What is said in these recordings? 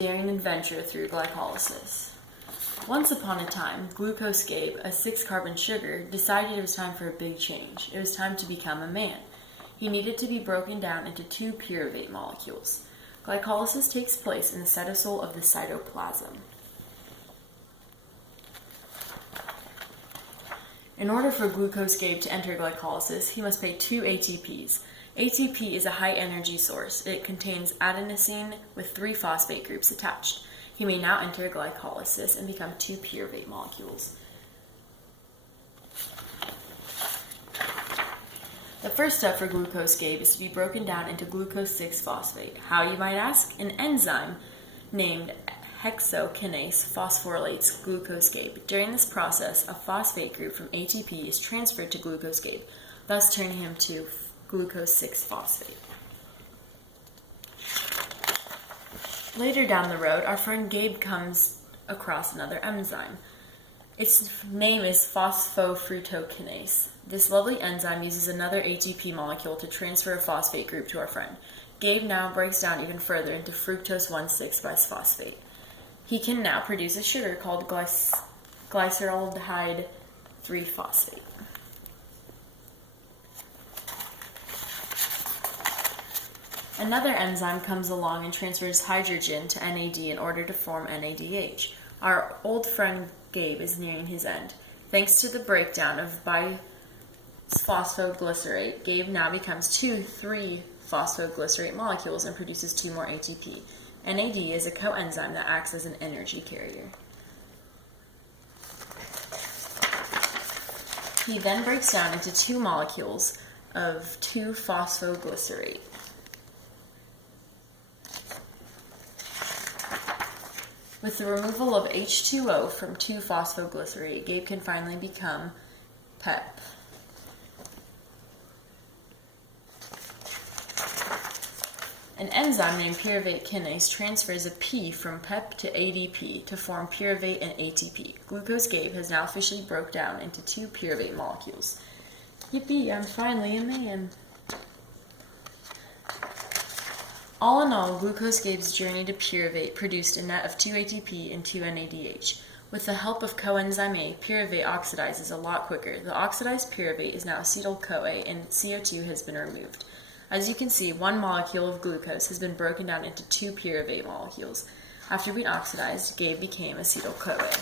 daring adventure through glycolysis. Once upon a time, Glucose Gabe, a 6-carbon sugar, decided it was time for a big change. It was time to become a man. He needed to be broken down into 2 pyruvate molecules. Glycolysis takes place in the cytosol of the cytoplasm. In order for Glucose Gabe to enter glycolysis, he must make 2 ATPs. ATP is a high-energy source. It contains adenosine with 3 phosphate groups attached. He may now enter glycolysis and become 2 pyruvate molecules. The first step for Glucose Gabe is to be broken down into glucose 6-phosphate. How, you might ask? An enzyme named hexokinase phosphorylates Glucose Gabe. During this process, a phosphate group from ATP is transferred to Glucose Gabe, thus turning him to glucose 6-phosphate. Later down the road, our friend Gabe comes across another enzyme. Its name is phosphofructokinase. This lovely enzyme uses another ATP molecule to transfer a phosphate group to our friend. Gabe now breaks down even further into fructose 1,6-bisphosphate. He can now produce a sugar called glyceraldehyde 3-phosphate. Another enzyme comes along and transfers hydrogen to NAD in order to form NADH. Our old friend Gabe is nearing his end. Thanks to the breakdown of bisphosphoglycerate, Gabe now becomes 2 3-phosphoglycerate molecules and produces 2 more ATP. NAD is a coenzyme that acts as an energy carrier. He then breaks down into 2 molecules of 2-phosphoglycerate. With the removal of H2O from 2-phosphoglycerate, Gabe can finally become PEP. An enzyme named pyruvate kinase transfers a P from PEP to ADP to form pyruvate and ATP. Glucose Gabe has now officially broke down into 2 pyruvate molecules. Yippee, I'm finally a man. All in all, Glucose Gabe's journey to pyruvate produced a net of 2 ATP and 2 NADH. With the help of coenzyme A, pyruvate oxidizes a lot quicker. The oxidized pyruvate is now acetyl-CoA and CO2 has been removed. As you can see, 1 molecule of glucose has been broken down into 2 pyruvate molecules. After being oxidized, Gabe became acetyl-CoA.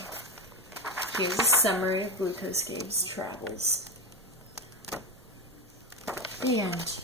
Here's a summary of Glucose Gabe's travels. The end.